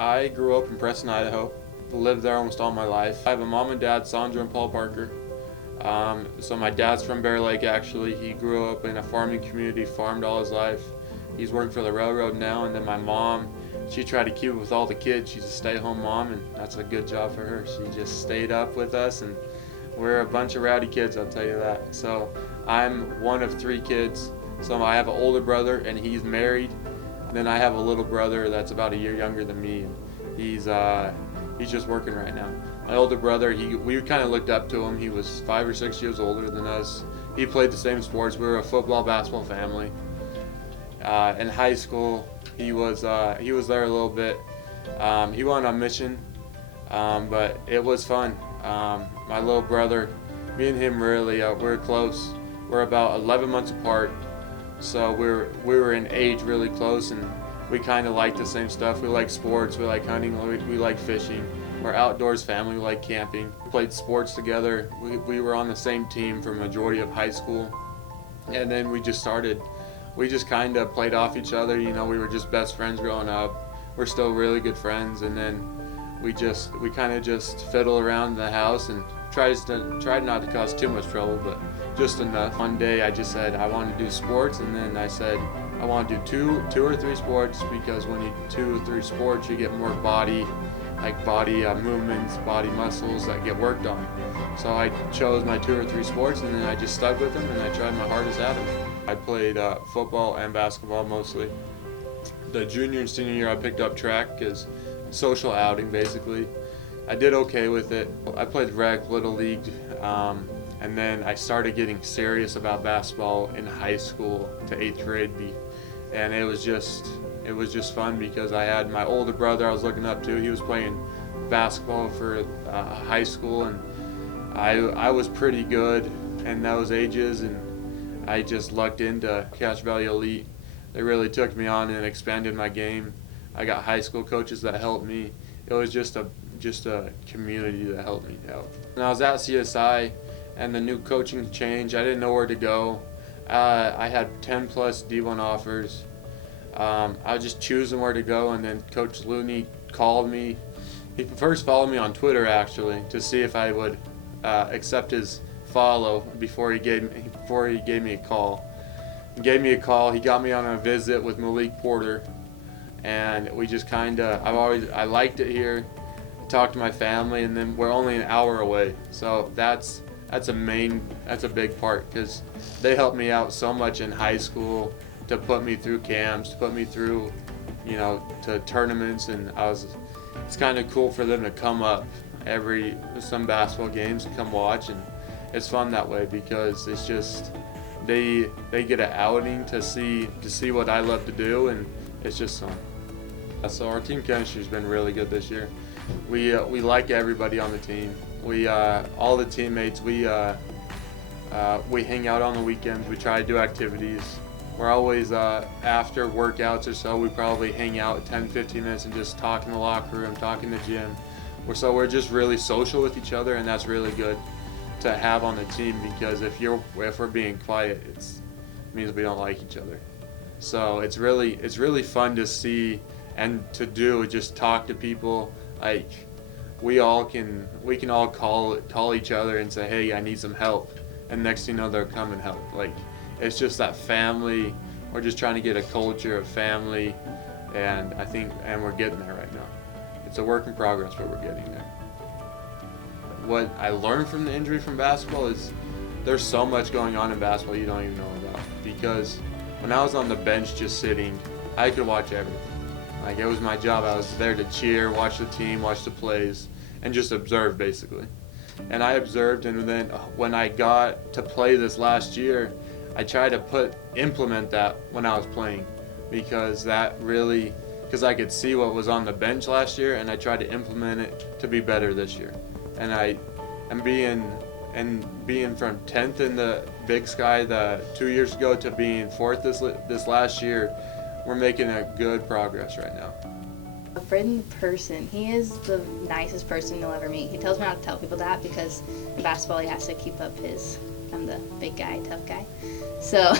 I grew up in Preston, Idaho. Lived there almost all my life. I have a mom and dad, Sandra and Paul Parker. So my dad's from Bear Lake actually. He grew up in a farming community, farmed all his life. He's working for the railroad now. And then my mom, she tried to keep up with all the kids. She's a stay-at-home mom, and that's a good job for her. She just stayed up with us, and we're a bunch of rowdy kids, I'll tell you that. So I'm one of 3 kids. So I have an older brother, and he's married. And then I have a little brother that's about a year younger than me, and he's just working right now. My older brother, we kind of looked up to him. He was 5 or 6 years older than us. He played the same sports. We were a football, basketball family. In high school, he was there a little bit. He went on mission, but it was fun. My little brother, me and him really, we're close. We're about 11 months apart, so we were in age really close, and we kind of like the same stuff. We like sports, we like hunting, we like fishing. We're outdoors family, we like camping. We played sports together. We were on the same team for a majority of high school, and then we just kind of played off each other. You know, we were just best friends growing up. We're still really good friends, and then we kind of just fiddle around the house and tried not to cause too much trouble, but just enough. One day I just said I want to do sports, and then I said I want to do two or three sports, because when you do 2 or 3 sports, you get more body movements, body muscles that get worked on. So I chose my 2 or 3 sports, and then I just stuck with them, and I tried my hardest at them. I played football and basketball mostly. The junior and senior year I picked up track as social outing basically. I did okay with it. I played rec, little league, and then I started getting serious about basketball in high school to 8th grade, and it was just fun because I had my older brother I was looking up to. He was playing basketball for high school, and I was pretty good in those ages, and I just lucked into Cache Valley Elite. They really took me on and expanded my game. I got high school coaches that helped me. It was just a community that helped me out. When I was at CSI and the new coaching change, I didn't know where to go. I had 10 plus D1 offers. I was just choosing where to go, and then Coach Looney called me. He first followed me on Twitter actually to see if I would accept his follow before he gave me a call. He gave me a call. He got me on a visit with Malik Porter, and we just I liked it here. I talked to my family, and then we're only an hour away, so that's a big part, because they helped me out so much in high school to put me through camps, to put me through, to tournaments, and it's kind of cool for them to come up some basketball games and come watch, and it's fun that way because it's just they get an outing to see what I love to do, and it's just fun. So our team chemistry's been really good this year. We like everybody on the team. All the teammates, we hang out on the weekends. We try to do activities. We're always after workouts or so, we probably hang out 10-15 minutes and just talk in the locker room, talk in the gym. We're just really social with each other, and that's really good to have on the team, because if we're being quiet, it means we don't like each other. So it's really fun to see and to do, just talk to people. Like we can all call each other and say, hey, I need some help, and next thing you know, they'll come and help. Like it's just that family. We're just trying to get a culture of family, and we're getting there right now. It's a work in progress, but we're getting there. What I learned from the injury from basketball is there's so much going on in basketball you don't even know about, because when I was on the bench just sitting, I could watch everything. Like it was my job. I was there to cheer, watch the team, watch the plays, and just observe basically. And I observed, and then when I got to play this last year, I tried to implement that when I was playing, because I could see what was on the bench last year, and I tried to implement it to be better this year. And being from 10th in the Big Sky 2 years ago to being 4th this last year, we're making a good progress right now. Brayden Person, he is the nicest person you'll ever meet. He tells me not to tell people that because in basketball he has to keep up his I'm the big guy, tough guy. So,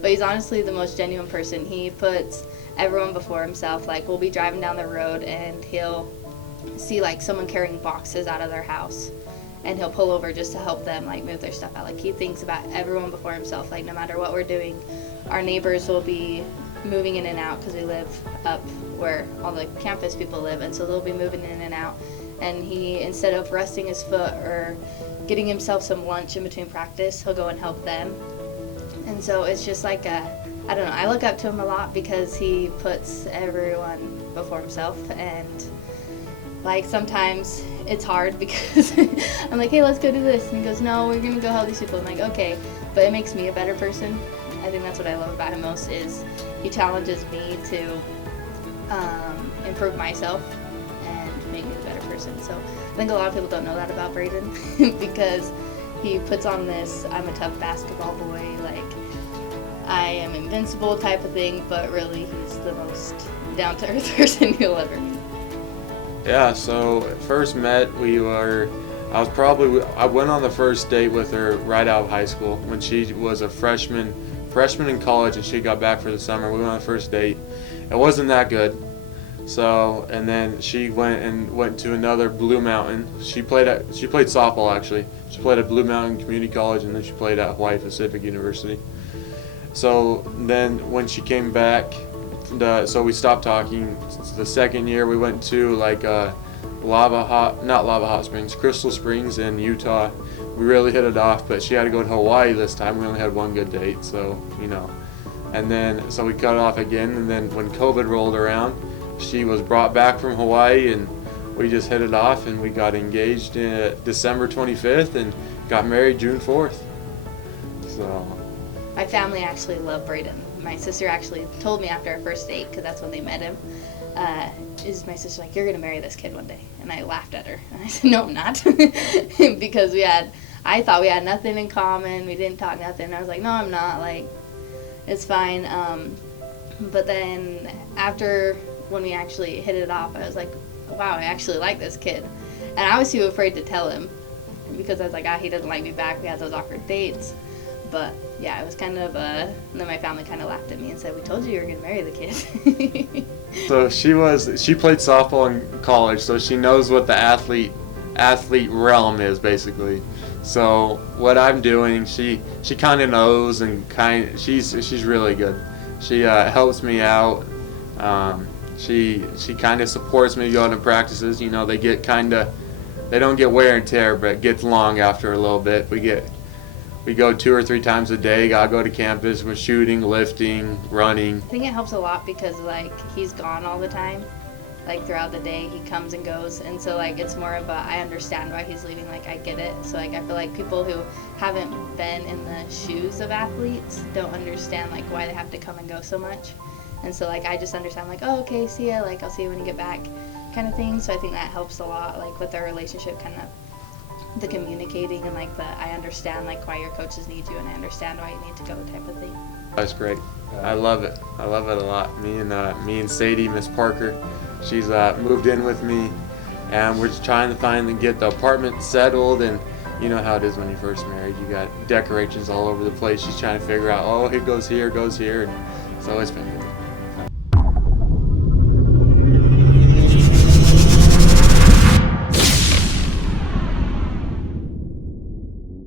but he's honestly the most genuine person. He puts everyone before himself. Like, we'll be driving down the road and he'll see like someone carrying boxes out of their house, and he'll pull over just to help them like move their stuff out. Like, he thinks about everyone before himself. Like, no matter what we're doing, our neighbors will be moving in and out because we live up where all the campus people live, and so they'll be moving in and out. And he, instead of resting his foot or getting himself some lunch in between practice, he'll go and help them. And so it's just like I don't know, I look up to him a lot because he puts everyone before himself. And like, sometimes it's hard because I'm like, hey, let's go do this. And he goes, no, we're going to go help these people. I'm like, okay. But it makes me a better person. I think that's what I love about him most, is he challenges me to improve myself and make me a better person. So I think a lot of people don't know that about Brayden because he puts on this I'm a tough basketball boy, like I am invincible type of thing, but really he's the most down-to-earth person you'll ever meet. Yeah, so first met, I went on the first date with her right out of high school when she was a freshman in college, and she got back for the summer. We went on the first date. It wasn't that good. So, and then she went to another Blue Mountain. She played softball actually. She played at Blue Mountain Community College, and then she played at Hawaii Pacific University. So then when she came back, so we stopped talking. The second year we went to like Crystal Springs in Utah. We really hit it off, but she had to go to Hawaii this time. We only had one good date, so And then so we cut it off again, and then when COVID rolled around, she was brought back from Hawaii, and we just hit it off, and we got engaged December 25th and got married June 4th. So my family actually loved Brayden. My sister actually told me after our first date, because that's when they met him, is my sister like, you're going to marry this kid one day? And I laughed at her. And I said, no, I'm not. Because I thought we had nothing in common. We didn't talk nothing. I was like, no, I'm not. Like, it's fine. But then after, when we actually hit it off, I was like, wow, I actually like this kid. And I was too afraid to tell him because I was like, he doesn't like me back. We had those awkward dates. But yeah, it was kind of and then my family kind of laughed at me and said, we told you were going to marry the kid. So she played softball in college, so she knows what the athlete realm is basically. So what I'm doing, she kind of knows, and she's really good. She helps me out. She kind of supports me going to practices. They don't get wear and tear, but it gets long after a little bit. We go 2 or 3 times a day. I go to campus. We're shooting, lifting, running. I think it helps a lot because like he's gone all the time. Like throughout the day he comes and goes, and so like it's more of I understand why he's leaving. Like I get it. So like I feel like people who haven't been in the shoes of athletes don't understand like why they have to come and go so much. And so like I just understand like, oh, okay, see ya, like I'll see you when you get back kind of thing. So I think that helps a lot, like with our relationship, kind of the communicating and like I understand like why your coaches need you and I understand why you need to go type of thing. That's great. I love it. I love it a lot. Me and Sadie, Miss Parker, she's moved in with me, and we're just trying to get the apartment settled. And you know how it is when you first married. You got decorations all over the place. She's trying to figure out, oh, it goes here, and so it's been good.